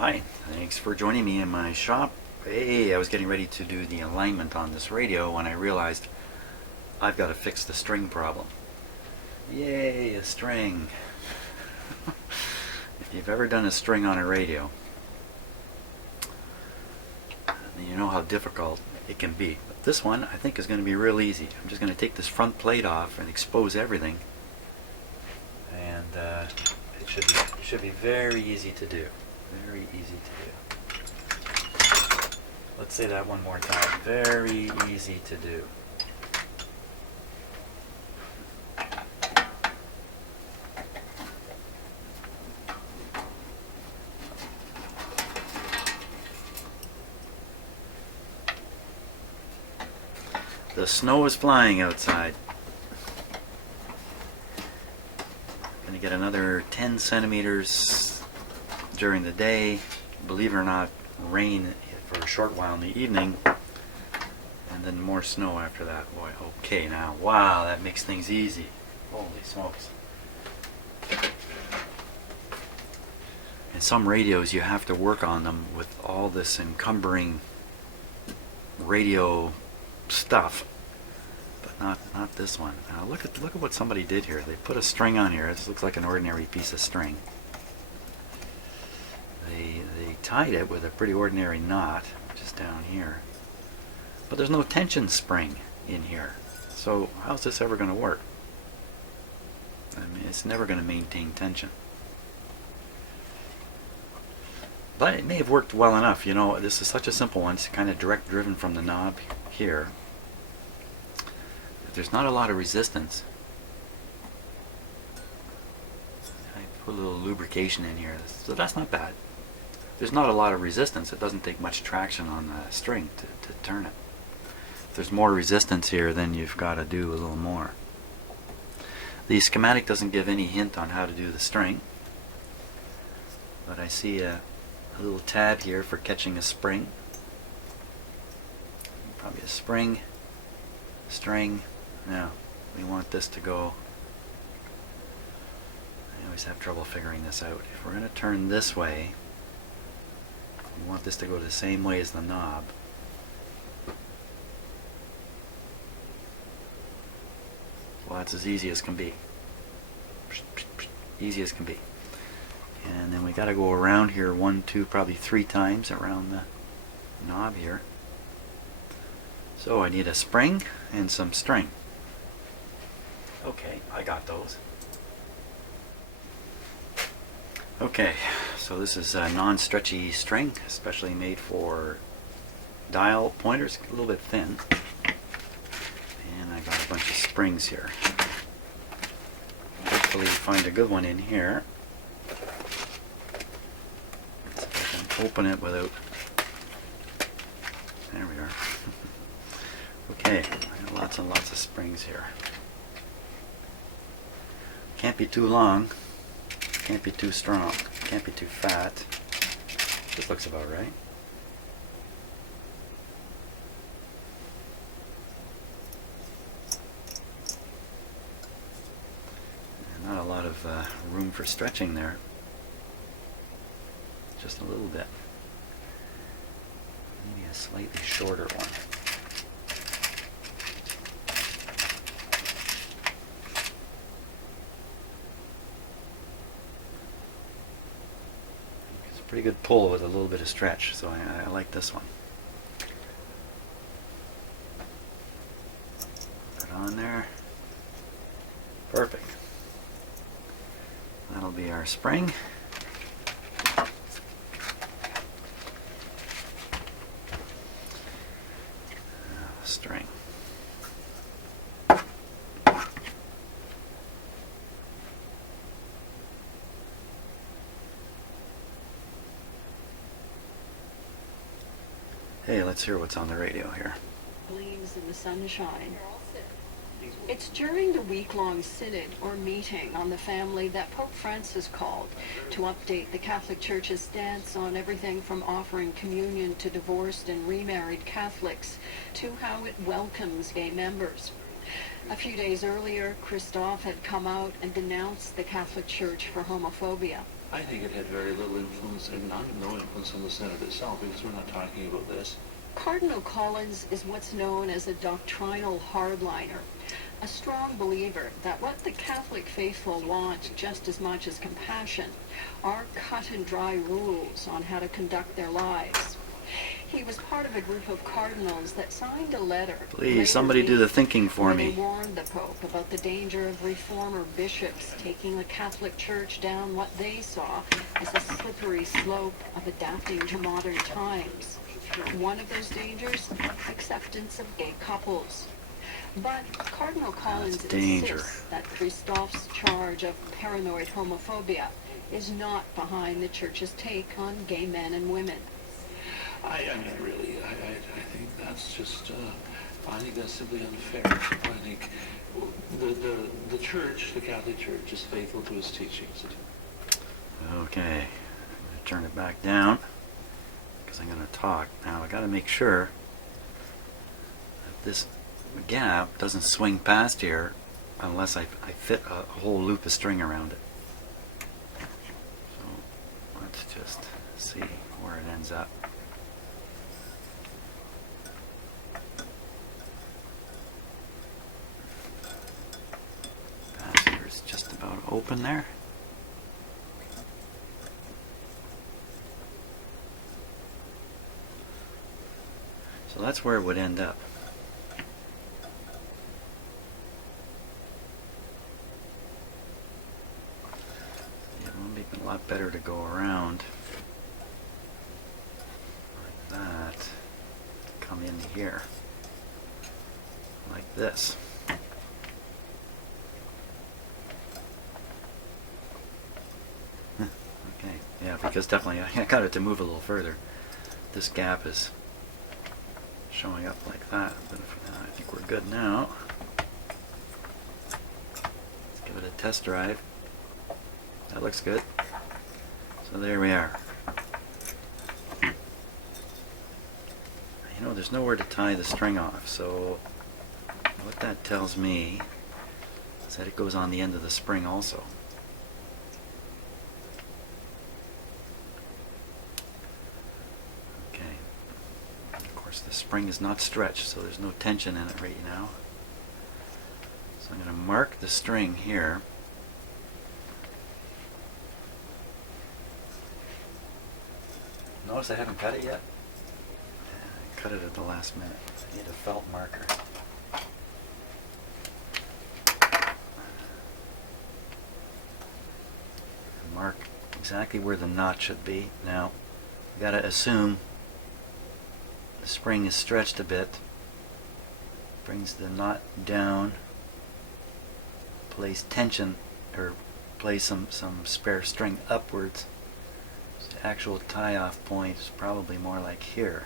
hi. Thanks for joining me in my shop. Hey, I was getting ready to do the alignment on this radio when I realized I've got to fix the string problem. Yay, a string. If you've ever done a string on a radio, you know how difficult it can be. But this one, I think, is going to be real easy. I'm just going to take this front plate off and expose everything. And it should be very easy to do. Very easy to do. Let's say that one more time. Very easy to do. The snow is flying outside. Going to get another 10 centimeters during the day. Believe it or not, rain for a short while in the evening, and then more snow after that. Boy, okay, now, wow, that makes things easy. Holy smokes. And some radios, you have to work on them with all this encumbering radio stuff, but not this one. Now look at what somebody did here. They put a string on here. This looks like an ordinary piece of string. They tied it with a pretty ordinary knot, just down here. But there's no tension spring in here. So how's this ever going to work? I mean, it's never going to maintain tension. But it may have worked well enough. You know, this is such a simple one. It's kind of direct driven from the knob here. There's not a lot of resistance. I put a little lubrication in here, so that's not bad. There's not a lot of resistance. It doesn't take much traction on the string to turn it. If there's more resistance here, then you've got to do a little more. The schematic doesn't give any hint on how to do the string, but I see a little tab here for catching a spring. Probably a spring, string. Now, we want this to go. I always have trouble figuring this out. If we're going to turn this way, we want this to go the same way as the knob. Well, that's as easy as can be. Easy as can be. And then we got to go around here 1, 2, probably 3 times around the knob here. So I need a spring and some string. Okay, I got those. Okay, so this is a non-stretchy string, especially made for dial pointers, a little bit thin. And I got a bunch of springs here. Hopefully find a good one in here. Let's see if I can open it without... There we are. Okay, I got lots and lots of springs here. Can't be too long, can't be too strong, can't be too fat. This looks about right. And not a lot of room for stretching there. Just a little bit. Maybe a slightly shorter one. Pretty good pull with a little bit of stretch, so I like this one. Put it on there. Perfect. That'll be our spring. String. Hey, let's hear what's on the radio here. Gleams in the sunshine. It's during the week-long synod or meeting on the family that Pope Francis called to update the Catholic Church's stance on everything from offering communion to divorced and remarried Catholics to how it welcomes gay members. A few days earlier, Christophe had come out and denounced the Catholic Church for homophobia. I think it had very little influence, and no influence on the Synod itself, because we're not talking about this. Cardinal Collins is what's known as a doctrinal hardliner, a strong believer that what the Catholic faithful want just as much as compassion are cut and dry rules on how to conduct their lives. He was part of a group of cardinals that signed a letter. Please, somebody do the thinking for where me. They warned the Pope about the danger of reformer bishops taking the Catholic Church down what they saw as a slippery slope of adapting to modern times. One of those dangers, acceptance of gay couples. But Cardinal Collins insists that Christophe's charge of paranoid homophobia is not behind the Church's take on gay men and women. I think that's just, I think that's simply unfair. I think the Church, the Catholic Church, is faithful to its teachings. Okay, I'm going to turn it back down because I'm going to talk. Now I got to make sure that this gap doesn't swing past here unless I fit a whole loop of string around it. So let's just see where it ends up. Passer's just about open there. So that's where it would end up. It would be a lot better to go around like that, come in here like this. Okay, yeah, because definitely I got it to move a little further. This gap is showing up like that, but I think we're good now. Let's give it a test drive. That looks good. So there we are. You know, there's nowhere to tie the string off, so what that tells me is that it goes on the end of the spring also. The spring is not stretched, so there's no tension in it right now. So I'm going to mark the string here. Notice I haven't cut it yet? I cut it at the last minute. I need a felt marker. Mark exactly where the knot should be. Now, you got to assume the spring is stretched a bit, brings the knot down, place tension, or place some spare string upwards. So the actual tie-off point is probably more like here.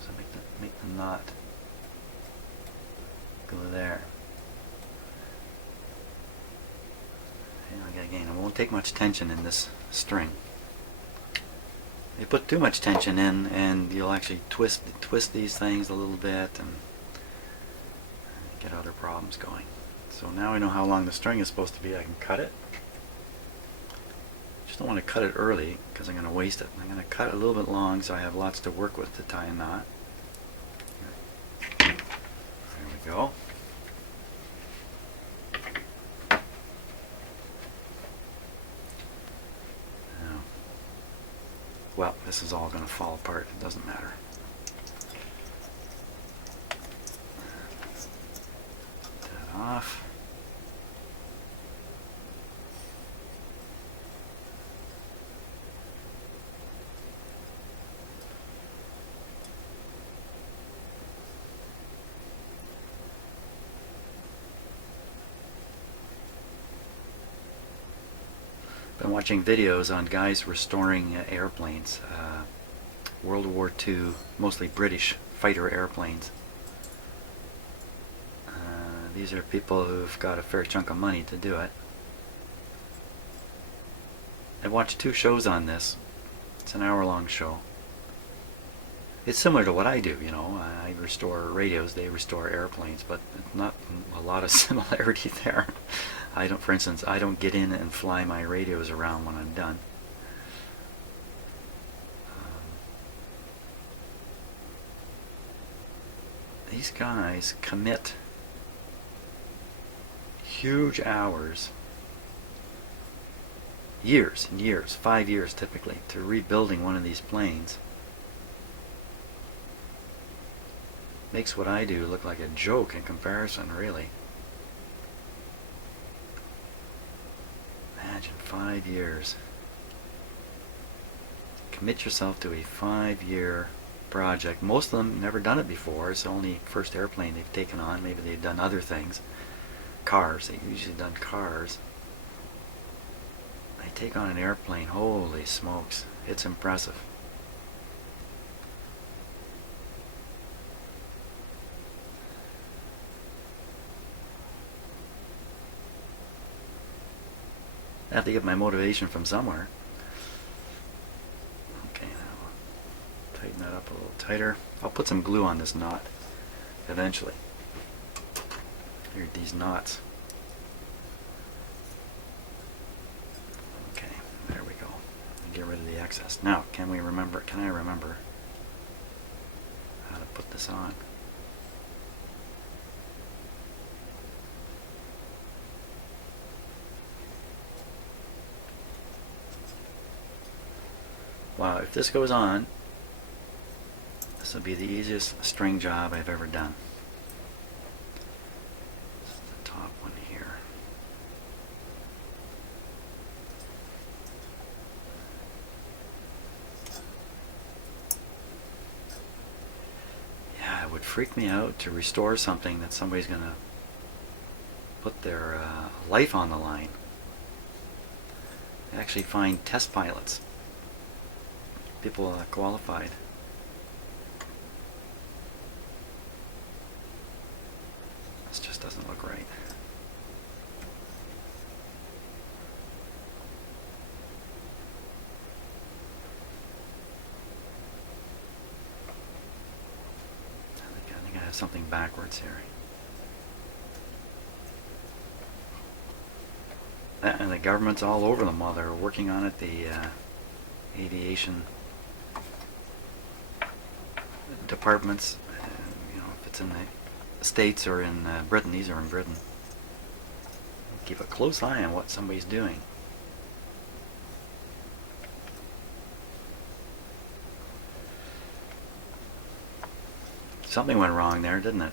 So make the knot go there. And again, it won't take much tension in this string. You put too much tension in, and you'll actually twist these things a little bit and get other problems going. So now I know how long the string is supposed to be. I can cut it. Just don't want to cut it early because I'm going to waste it. I'm going to cut it a little bit long so I have lots to work with to tie a knot. There we go. Well, this is all going to fall apart. It doesn't matter. Take that off. Been watching videos on guys restoring airplanes, World War II, mostly British fighter airplanes. These are people who've got a fair chunk of money to do it. I watched 2 shows on this. It's an hour-long show. It's similar to what I do, you know. I restore radios, they restore airplanes, but not a lot of similarity there. For instance, I don't get in and fly my radios around when I'm done. These guys commit huge hours, years and years, 5 years typically, to rebuilding one of these planes. Makes what I do look like a joke in comparison, really. Imagine 5 years. Commit yourself to a 5-year project. Most of them never done it before. It's the only first airplane they've taken on. Maybe they've done other things. Cars. They've usually done cars. They take on an airplane. Holy smokes. It's impressive. I have to get my motivation from somewhere. Okay, now I'll tighten that up a little tighter. I'll put some glue on this knot eventually. Here are these knots. Okay, there we go. Get rid of the excess. Now, can I remember how to put this on? Wow, if this goes on, this will be the easiest string job I've ever done. This is the top one here. Yeah, it would freak me out to restore something that somebody's going to put their life on the line. They actually find test pilots. People qualified. This just doesn't look right. I think I have something backwards here. And the government's all over them while they're working on it. The aviation departments, if it's in the States or in Britain, these are in Britain. Keep a close eye on what somebody's doing. Something went wrong there, didn't it?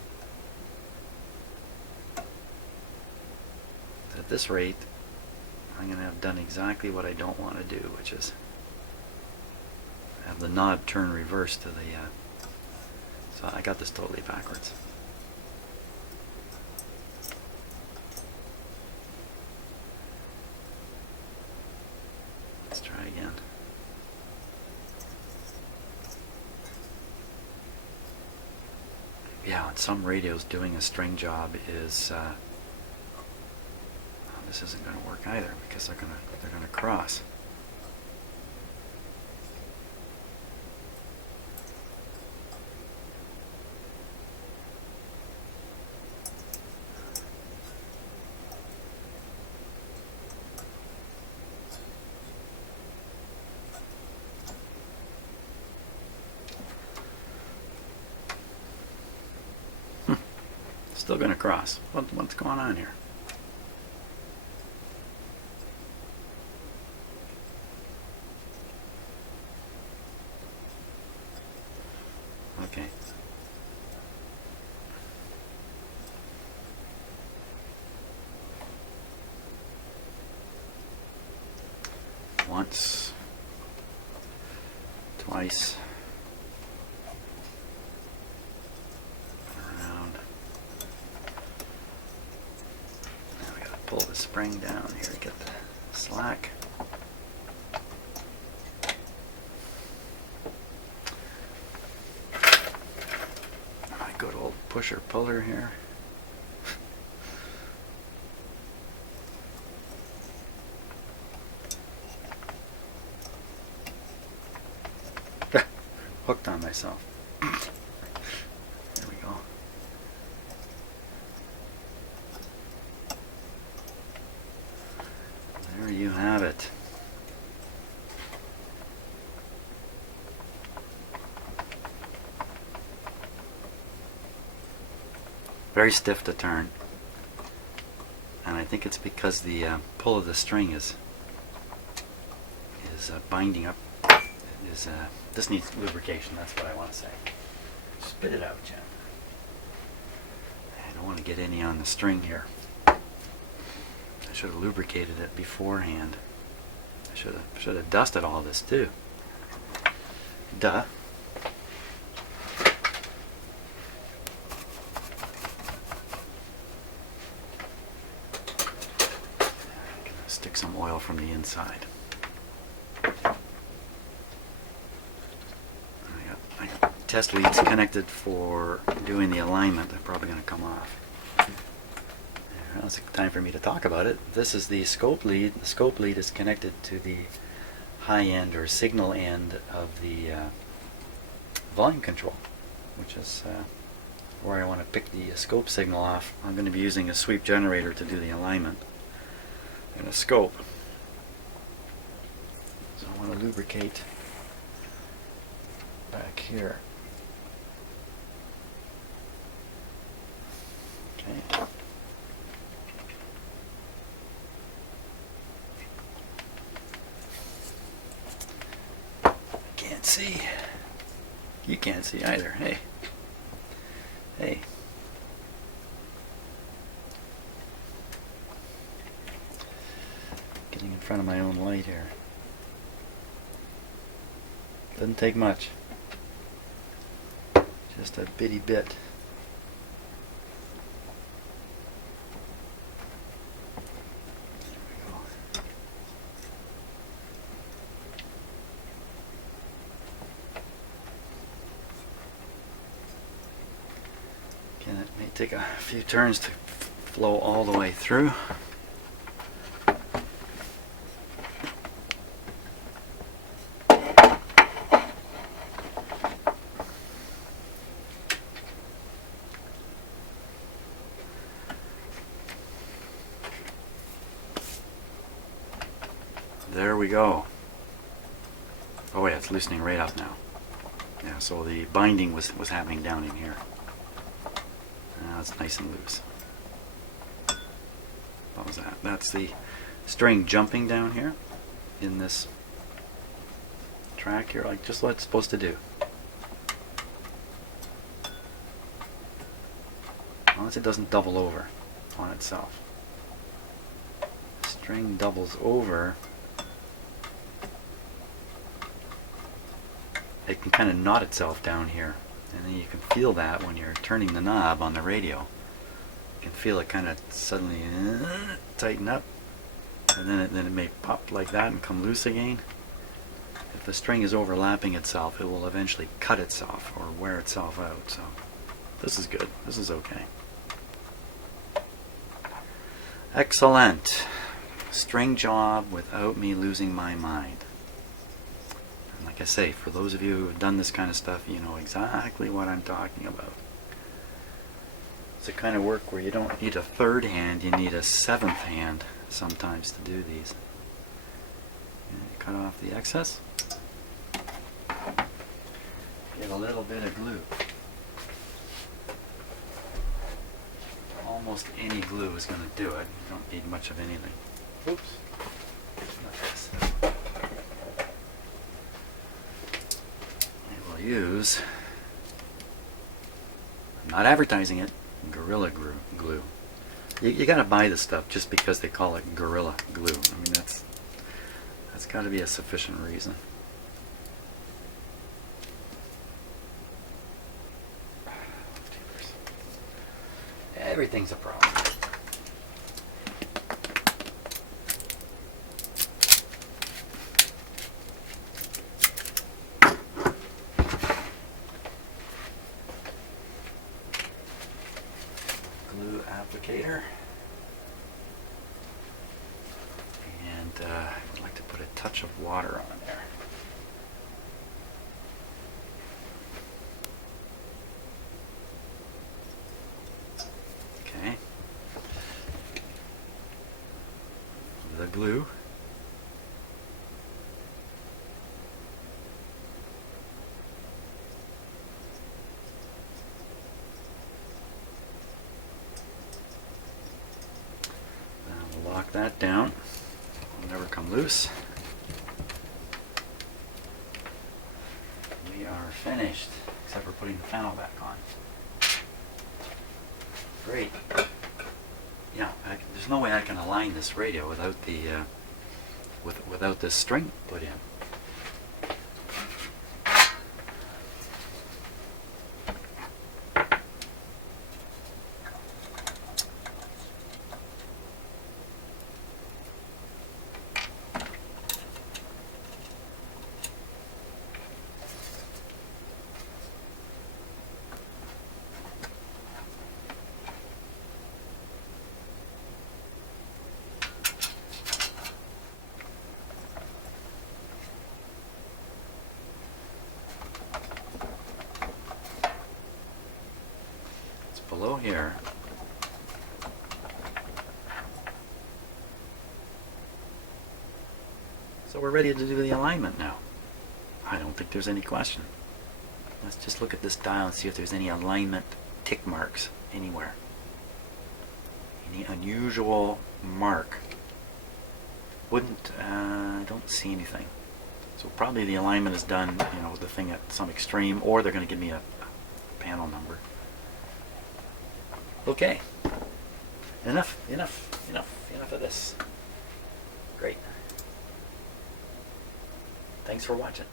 At this rate, I'm going to have done exactly what I don't want to do, which is have the knob turn reverse to the so I got this totally backwards. Let's try again. Yeah, on some radios doing a string job is this isn't going to work either because they're going to cross. Still going to cross. What's going on here? Okay. Once, twice. Pull the spring down here to get the slack. My good old pusher puller here. Hooked on myself. There we go. very stiff to turn. And I think it's because the pull of the string is binding up. This needs lubrication, that's what I want to say. Spit it out, Jen. I don't want to get any on the string here. I should have lubricated it beforehand. I should have dusted all this too. Duh. I'm gonna stick some oil from the inside. I got test leads connected for doing the alignment. They're probably going to come off. Well, it's time for me to talk about it. This is the scope lead. The scope lead is connected to the high end or signal end of the volume control, which is where I want to pick the scope signal off. I'm going to be using a sweep generator to do the alignment and a scope. So I want to lubricate back here. Okay. Can't see. You can't see either. Hey. Hey. Getting in front of my own light here. Doesn't take much. Just a bitty bit. It may take a few turns to flow all the way through. There we go. Oh yeah, it's loosening right up now. Yeah, so the binding was happening down in here. Now it's nice and loose. What was that? That's the string jumping down here in this track here, like just what it's supposed to do. Unless it doesn't double over on itself. The string doubles over. It can kind of knot itself down here, and then you can feel that when you're turning the knob on the radio. You can feel it kind of suddenly tighten up, and then it may pop like that and come loose again. If the string is overlapping itself, it will eventually cut itself or wear itself out. So this is good. This is okay. Excellent. String job without me losing my mind. Like I say, for those of you who have done this kind of stuff, you know exactly what I'm talking about. It's the kind of work where you don't need a third hand, you need a seventh hand sometimes to do these. And cut off the excess. Get a little bit of glue. Almost any glue is going to do it. You don't need much of anything. Oops. Not this. Use, I'm not advertising it, Gorilla Glue. You gotta buy this stuff just because they call it Gorilla Glue. I mean, that's gotta be a sufficient reason. Everything's a problem. Applicator, and I'd like to put a touch of water on there. Okay, the glue. lock that down. It'll never come loose. We are finished, except for putting the panel back on. Great. Yeah, there's no way I can align this radio without the without this string put in. Below here. So we're ready to do the alignment now. I don't think there's any question. Let's just look at this dial and see if there's any alignment tick marks anywhere. Any unusual mark. I don't see anything. So probably the alignment is done, you know, the thing at some extreme, or they're going to give me a panel number. Okay. Enough of this. Great. Thanks for watching.